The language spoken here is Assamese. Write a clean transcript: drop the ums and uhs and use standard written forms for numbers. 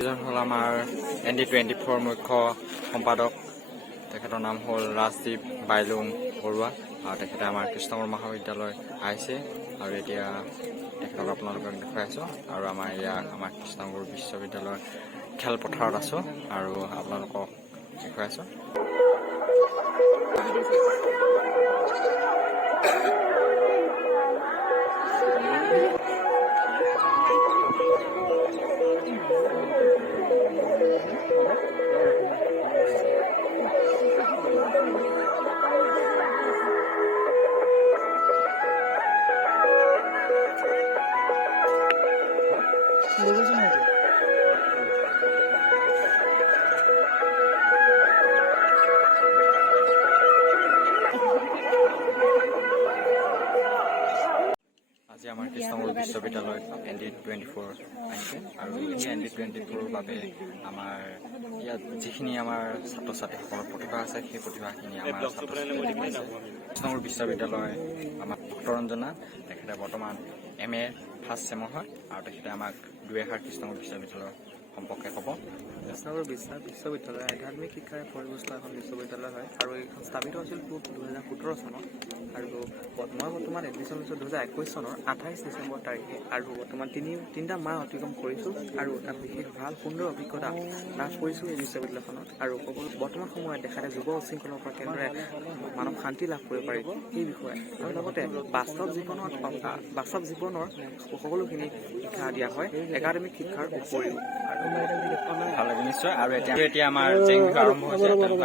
এজন হ'ল আমাৰ ND24 মুখ্য সম্পাদক, তেখেতৰ নাম হ'ল ৰাজদীপ বাইলুং বৰুৱা আৰু তেখেতে আমাৰ কৃষ্ণগুৰু মহাবিদ্যালয় আহিছে আৰু এতিয়া তেখেতক আপোনালোকক দেখুৱাই আছোঁ আৰু আমাৰ কৃষ্ণগুৰু বিশ্ববিদ্যালয়ৰ খেলপথাৰত আছোঁ আৰু আপোনালোকক দেখুৱাই আছোঁ। আজি আমাৰ কৃষ্ণগুৰু বিশ্ববিদ্যালয়ত ND24 আহিছে আৰু এই ND24ৰ বাবে আমাৰ ইয়াত যিখিনি আমাৰ ছাত্ৰ ছাত্ৰীসকলৰ প্ৰতিভা আছে সেই প্ৰতিভাখিনি আমাৰ ছাত্ৰ ছাত্ৰীয়ে দেখুৱাইছে। কৃষ্ণগুৰু বিশ্ববিদ্যালয় আমাৰ ভক্তৰঞ্জনা, তেখেতে বৰ্তমান MA ফাৰ্ষ্ট চেমৰ হয় আৰু তেখেতে আমাক দুই এষাৰ কৃষ্ণগুৰু বিশ্ববিদ্যালয়ৰ সম্পৰ্কে ক'ব। কৃষ্ণগুৰু বিশ্ববিদ্যালয় আধ্যাত্মিক শিক্ষাৰে পৰিবেষ্টিত এখন বিশ্ববিদ্যালয় হয় আৰু এইখন স্থাপিত হৈছিল 2017 চনত আৰু মই বৰ্তমান এডমিশ্যন লৈছোঁ 2021 চনৰ 28 ডিচেম্বৰ তাৰিখে আৰু বৰ্তমান তিনিটা মাহ অতিক্ৰম কৰিছোঁ আৰু এটা বিশেষ ভাল সুন্দৰ অভিজ্ঞতা লাভ কৰিছোঁ এই বিশ্ববিদ্যালয়খনত আৰু বৰ্তমান সময়ত দেখাতে যুৱ উশৃংখলৰ পৰা কেনেদৰে মানৱ শান্তি লাভ কৰিব পাৰি সেই বিষয়ে আৰু লগতে বাস্তৱ জীৱনৰ সকলোখিনি শিক্ষা দিয়া হয় একাডেমিক শিক্ষাৰ উপৰিও। ভাল লাগে নিশ্চয়। আৰু এতিয়া আমাৰ জেং বিহু আৰম্ভ হৈছে।